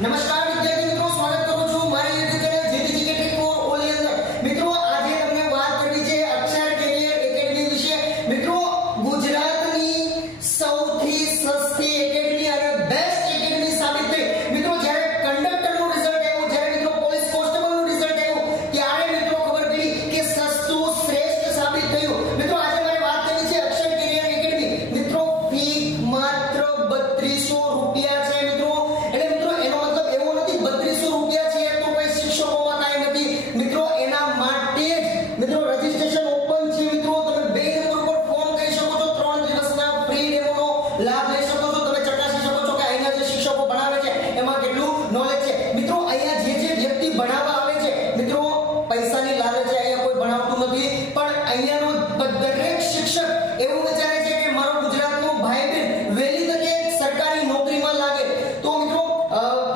નમસ્કાર વિદ્યાર્થી મિત્રો, સ્વાગત કરું છું મારી YouTube channel JBG category for all ની અંદર. મિત્રો આજે તમને વાત કરવી છે અક્ષર કેરિયર એકેડમી વિશે. મિત્રો ગુજરાતની સૌથી સસ્તી એકેડમી અને બેસ્ટ એકેડમી સાબિત થઈ. મિત્રો જ્યારે કંડક્ટરનું રિઝલ્ટ આવ્યું, જ્યારે મિત્રો પોલીસ કોન્સ્ટેબલનું રિઝલ્ટ આવ્યું, ત્યારે મિત્રો ખબર પડી કે સસ્તું શ્રેષ્ઠ સાબિત થયું. મિત્રો આજે મારે વાત કરવી છે અક્ષર કેરિયર એકેડમી. મિત્રો ફી માત્ર 3200 રૂપિયા છે. મિત્રો એટલે મિત્રો એનો મતલબ એવો નથી 3200 રૂપિયા છે તો કોઈ શિક્ષકોમાં કાઈ નથી. મિત્રો એના માટે જ મિત્રો રજીસ્ટ્રેશન ઓપન છે. મિત્રો તમે બે નંબર પર ફોન કરી શકો છો, 3 દિવસના ફ્રી ડેમોનો લાભ લઈ શકો છો. તમે ચકાસી શકો છો કે અહીંયા જે શિક્ષકો ભણાવે છે એમાં કેટલું નોલેજ છે. મિત્રો અહીંયા જે વ્યક્તિ ભણાવવા આવે છે, મિત્રો પૈસાની લાલચ છે, અહીંયા કોઈ ભણાવતું નથી, પણ અહીંયાનો દરેક શિક્ષક એવું વિચારે છે કે મારો ગુજરાતનો ભાઈ બહેન વહેલી તકે સરકારી નોકરીમાં લાગે. તો મિત્રો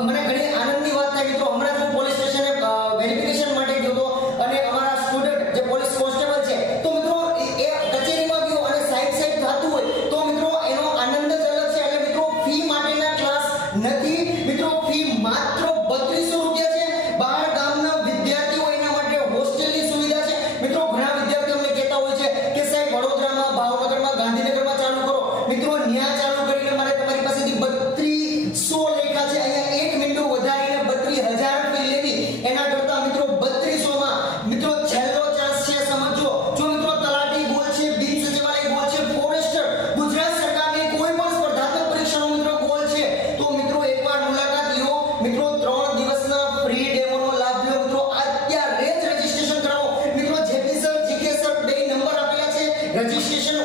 મને ઘણી આનંદની વાત થાય. મિત્રો હમણાં હું પોલીસ સ્ટેશને વેરિફિકેશન માટે ગયો હતો અને અમારા સ્ટુડન્ટ જે પોલીસ કોન્સ્ટેબલ છે, તો મિત્રો એ કચેરીમાં ગયો અને સાઈડ થતું હોય તો મિત્રો એનો આનંદ જ અલગ છે. એટલે મિત્રો ફી માટેના ક્લાસ નથી. મિત્રો ફી માત્ર 3200 રૂપિયા છે. બહાર ગામના વિદ્યાર્થીઓ એના માટે હોસ્ટેલની સુવિધા છે. મિત્રો ઘણા વિદ્યાર્થીઓ અમને કહેતા હોય છે કે સાહેબ વડોદરામાં, ભાવનગરમાં, ગાંધીનગરમાં ચાલુ કરો. મિત્રો ન્યા ચાલુ કરીને મારે તમારી પાસેથી 3200 લેખા છે, અહીંયા 1 મિનિટ વધારીને 32000 ફી લેવી, એના કરતા મિત્રો 3200 માં મિત્રો છેલ્લો ચાન્સ છે. સમજો જો મિત્રો તલાટી ગોલ છે, બિન સચિવાલય ગોલ છે, ફોરેસ્ટર, ગુજરાત સરકારની કોઈ પણ સ્પર્ધાત્મક પરીક્ષાનો મિત્રો ગોલ છે, તો મિત્રો એકવાર મુલાકાત લ્યો. મિત્રો 3 દિવસના ફ્રી ડેમોનો લાભ લ્યો. મિત્રો અત્યારે જ રજીસ્ટ્રેશન કરાવો. મિત્રો જેપી સર, જીકે સર બે નંબર આપેલા છે. રજીસ્ટ્રેશન